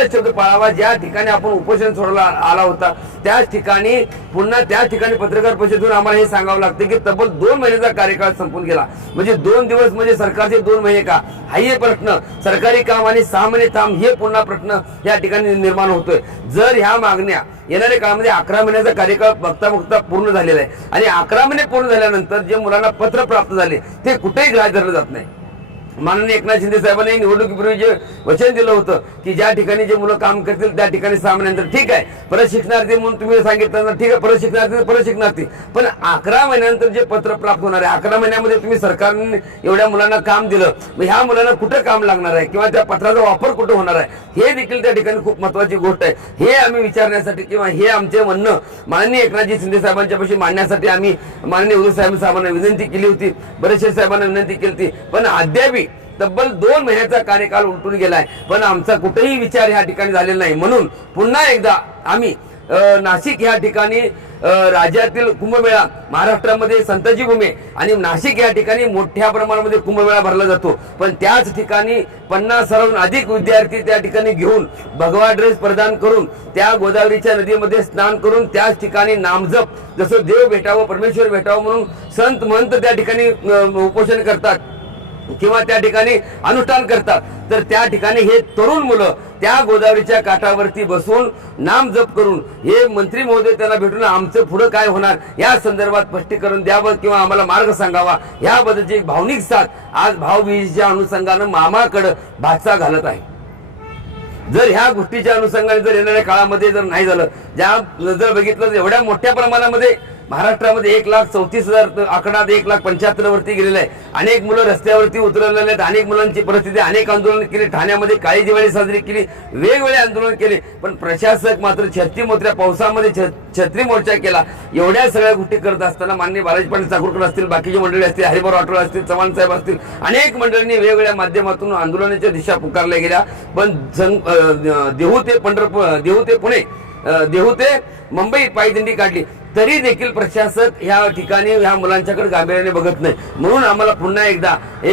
दिलेला शब्द पाळावा ज्या ठिकाणी आपण उपोषण सोडला आला होता त्याच ठिकाणी पुन्हा त्या ठिकाणी पत्रकार परिषदेतून आम्हाला हे सांगावं लागतं की तब्बल दोन महिन्याचा कार्यकाळ संपून गेला. म्हणजे दोन दिवस म्हणजे सरकारचे दोन महिने का? हाही हे प्रश्न. सरकारी काम आणि सहा महिने थांब हे पुन्हा प्रश्न या ठिकाणी निर्माण होतोय. जर ह्या मागण्या येणाऱ्या काळामध्ये अकरा महिन्याचा कार्यकाळ बघता बघता पूर्ण झालेला आहे. आणि अकरा महिने पूर्ण झाल्यानंतर जे मुलांना पत्र प्राप्त झाले ते कुठेही ग्राह्य धरलं जात नाही. माननीय एकनाथ शिंदे साहेबांनी निवडणुकीपूर्वी जे वचन दिलं होतं की ज्या ठिकाणी जे मुलं काम करतील त्या ठिकाणी सहा ठीक आहे. प्रशिक्षणार्थी म्हणून तुम्ही सांगितलं ना ठीक आहे परत प्रशिक्षणार्थी. परत पण अकरा महिन्यानंतर जे पत्र प्राप्त होणार आहे अकरा महिन्यामध्ये तुम्ही सरकारने एवढ्या मुलांना काम दिलं मग ह्या मुलांना कुठं काम लागणार आहे? किंवा त्या पत्राचा वापर कुठं होणार आहे? हे देखील त्या ठिकाणी खूप महत्वाची गोष्ट आहे. हे आम्ही विचारण्यासाठी किंवा हे आमचे म्हणणं माननीय एकनाथजी शिंदे साहेबांच्या पाशी मांडण्यासाठी आम्ही माननीय उदय साहेब साहेबांना विनंती केली होती. बरेचसे साहेबांना विनंती केली होती. पण अद्यापही तब्बल दोन महिन्याचा कार्यकाल उलटून गेलाय. पण आमचा कुठेही विचार या ठिकाणी झालेला नाही. म्हणून पुन्हा एकदा आम्ही नाशिक या ठिकाणी राज्यातील कुंभमेळा महाराष्ट्रामध्ये संताजी भूमी आणि नाशिक या ठिकाणी मोठ्या प्रमाणामध्ये कुंभमेळा भरला जातो. पण त्याच ठिकाणी पन्नासहून अधिक विद्यार्थी त्या ठिकाणी घेऊन भगवा ड्रेस प्रदान करून त्या गोदावरीच्या नदीमध्ये स्नान करून त्याच ठिकाणी नामजप जसं देव भेटावं परमेश्वर भेटावं म्हणून संत महंत त्या ठिकाणी उपोषण करतात. किंवा त्या ठिकाणी अनुष्ठान करतात. तर त्या ठिकाणी हे तरुण मुलं त्या गोदावरीच्या काठावरती बसून नाम जप करून हे मंत्री महोदय त्यांना भेटून आमचं पुढं काय होणार? या संदर्भात स्पष्टीकरण द्यावं किंवा आम्हाला मार्ग सांगावा? याबद्दलची एक भावनिक साथ आज भाऊबीजेच्या अनुषंगानं मामाकडं भाचा घालत आहे. जर ह्या गोष्टीच्या अनुषंगाने जर येणाऱ्या काळामध्ये जर नाही झालं ज्या जर बघितलं तर एवढ्या मोठ्या प्रमाणामध्ये महाराष्ट्रामध्ये एक लाख चौतीस हजार आकडा एक लाख पंच्याहत्तर वरती गेलेला आहे. अनेक मुलं रस्त्यावरती उतरलेले आहेत. अनेक मुलांची परिस्थिती अनेक आंदोलन केली. ठाण्यामध्ये काळी दिवाळी साजरी केली. वेगवेगळे आंदोलन केले. पण प्रशासक मात्र छत्री मोत्र्या पावसामध्ये छ- छत्री मोर्चा केला. एवढ्या सगळ्या गोष्टी करत असताना माननीय बालाजी पाटील चाकूरकर असतील बाकीची मंडळी असतील हरिभाऊ राठोड असतील चव्हाण साहेब असतील अनेक मंडळींनी वेगवेगळ्या माध्यमातून आंदोलनाच्या दिशा पुकारल्या गेल्या. पण जंग- देहू ते पंढरपूर देहू ते पुणे अं, मुंबईत ते मुंबई पायदिंडी काढली. तरी देखील प्रशासक ह्या ठिकाणी ह्या मुलांच्याकडे गांभीर्याने बघत नाही. म्हणून आम्हाला पुन्हा एकदा हे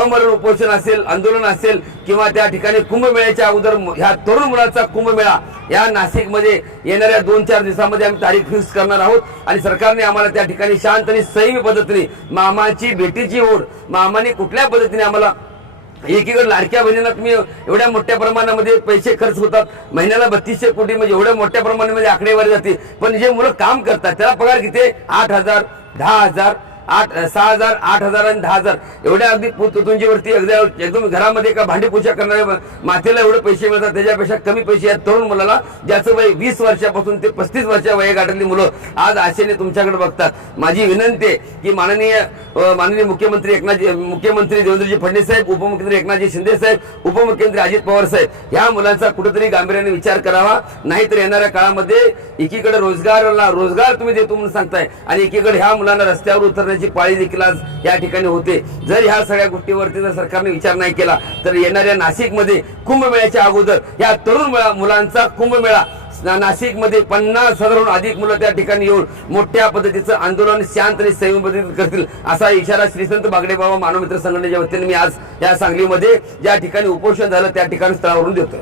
अमरण उपोषण असेल आंदोलन असेल किंवा त्या ठिकाणी कुंभमेळ्याच्या अगोदर ह्या तरुण मुलांचा कुंभमेळा या नाशिकमध्ये येणाऱ्या दोन चार दिवसामध्ये आम्ही तारीख फिक्स करणार आहोत. आणि सरकारने आम्हाला त्या ठिकाणी शांत आणि संयमी पद्धतीने मामाची भेटीची ओढ मामाने कुठल्या पद्धतीने आम्हाला एकीकडे लाडक्या बहिणींना तुम्ही एवढ्या मोठ्या प्रमाणामध्ये पैसे खर्च होतात. महिन्याला बत्तीसशे कोटी म्हणजे एवढ्या मोठ्या प्रमाणामध्ये आकडेवारी जाते. पण जे मुलं काम करतात त्याला पगार किती आठ हजार दहा हजार. आठ सहा हजार आठ हजार आणि दहा हजार. एवढ्या अगदी तुंजीवरती अगदी एकदम घरामध्ये का भांडी पूजा करणाऱ्या मातेला एवढे पैसे मिळतात त्याच्यापेक्षा कमी पैसे या तरुण मुलाला ज्याचं वय वीस वर्षापासून ते पस्तीस वर्षा वय गाठलेली मुलं आज आशेने तुमच्याकडे बघतात. माझी विनंती आहे की माननीय माननीय मुख्यमंत्री एकनाथजी मुख्यमंत्री देवेंद्रजी फडणवीस साहेब उपमुख्यमंत्री एकनाथजी शिंदे साहेब उपमुख्यमंत्री अजित पवार साहेब या मुलांचा कुठेतरी गांभीर्याने विचार करावा. नाहीतर येणाऱ्या काळामध्ये एकीकडे रोजगारला रोजगार तुम्ही देतो म्हणून सांगताय आणि एकीकडे ह्या मुलांना रस्त्यावर करण्याची पाळी देखील आज या ठिकाणी होते. जर ह्या सगळ्या गोष्टीवरती जर सरकारने विचार नाही केला तर येणाऱ्या नाशिकमध्ये कुंभमेळ्याच्या अगोदर या तरुण मुलांचा कुंभमेळा नाशिकमध्ये पन्नास हजारहून अधिक मुलं त्या ठिकाणी येऊन मोठ्या पद्धतीचं आंदोलन शांत आणि संयम करतील असा इशारा श्रीसंत बागडे बाबा मानवमित्र संघटनेच्या वतीने मी आज या सांगलीमध्ये ज्या ठिकाणी उपोषण झालं त्या ठिकाणी स्थळावरून देतोय.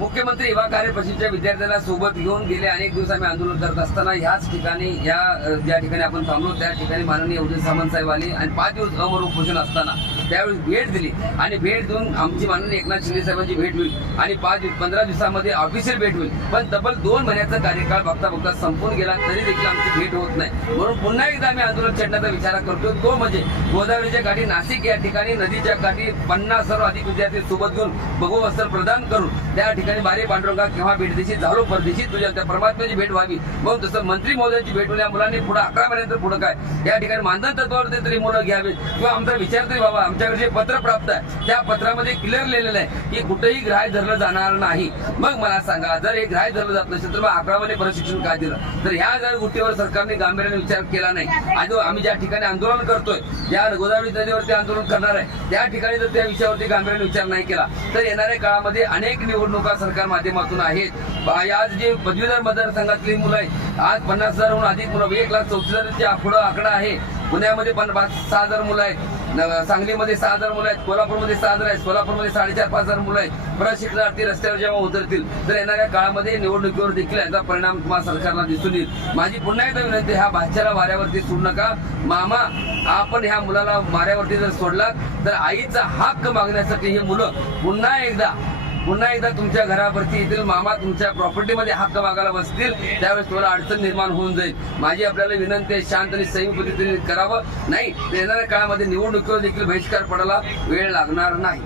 मुख्यमंत्री युवा कार्यपरिषदेच्या विद्यार्थ्यांना सोबत घेऊन गेले. अनेक दिवस आम्ही आंदोलन करत असताना ह्याच ठिकाणी या ज्या ठिकाणी आपण थांबलो त्या ठिकाणी माननीय उदय सामंत साहेब आले. आणि पाच दिवस अमर उपोषण असताना त्यावेळी भेट दिली. आणि भेट देऊन आमची माननीय एकनाथ शिंदे साहेबांची भेट होईल. आणि पाच दिवस पंधरा दिवसामध्ये ऑफिशियल भेट होईल. पण तब्बल दोन महिन्याचा कार्यकाळ बघता बघता संपून गेला तरी देखील आमची भेट होत नाही. म्हणून पुन्हा एकदा आम्ही आंदोलन छेडण्याचा विचार करतो तो म्हणजे गोदावरीच्या काठी नाशिक या ठिकाणी नदीच्या काठी पन्नास सर्व अधिक विद्यार्थी सोबत घेऊन भगव वस्त्र प्रदान करून त्या ठिकाणी बारे पांडुरंगा केव्हा भेट देशी झालो परदेशी तुझ्या त्या परमात्म्याची भेट व्हावी. मग तसं मंत्री महोदयांची भेट होईल या मुलांनी पुढे अकरा महिन्यानंतर पुढे काय? या ठिकाणी मानधन तत्वावर तरी मुलं घ्यावीत. किंवा आमचा विचार तरी व्हावा. आमच्याकडे जे पत्र प्राप्त आहे त्या पत्रामध्ये क्लिअर लिहिलेलं आहे की कुठेही ग्राह्य धरलं जाणार नाही. मग मला सांगा जर हे ग्राह्य धरलं जात नसेल तर मग अकरा महिने प्रशिक्षण काय दिलं? तर ह्या जर गोष्टीवर सरकारने गांभीर्याने विचार केला नाही आणि आम्ही ज्या ठिकाणी आंदोलन करतोय ज्या गोदावरी नदीवरती आंदोलन करणार आहे त्या ठिकाणी जर त्या विषयावरती गांभीर्याने विचार नाही केला तर येणाऱ्या काळामध्ये अनेक निवडणुका सरकार माध्यमातून आहेत. आज जे पदवीधर मतदारसंघातली मुलं आहेत आज पन्नास हजारहून अधिक मुलं एक लाख चौतीस हजारच्या पुढं आकडा आहे. पुण्यामध्ये पण पाच सहा हजार मुलं आहेत. सांगलीमध्ये सहा हजार मुलं आहेत कोल्हापूरमध्ये सहा हजार आहेत सोलापूरमध्ये साडेचार पाच हजार मुलं आहेत. परत शिक्षणार्थी रस्त्यावर जेव्हा उतरतील तर येणाऱ्या काळामध्ये निवडणुकीवर देखील याचा परिणाम तुम्हाला सरकारला दिसून येईल. माझी पुन्हा एकदा विनंती ह्या भाच्याला वाऱ्यावरती सोडू नका. मामा आपण ह्या मुलाला वाऱ्यावरती जर सोडलात तर आईचा हक्क मागण्यासाठी ही मुलं पुन्हा एकदा पुन्हा एकदा तुमच्या घरावरती येतील मामा तुमच्या प्रॉपर्टीमध्ये हक्क मागायला बसतील त्यावेळेस तुम्हाला अडचण निर्माण होऊन जाईल. माझी आपल्याला विनंती आहे शांत आणि संयम पद्धतीने करावं. नाही येणाऱ्या काळामध्ये निवडणुकीवर देखील बहिष्कार पडायला वेळ लागणार नाही.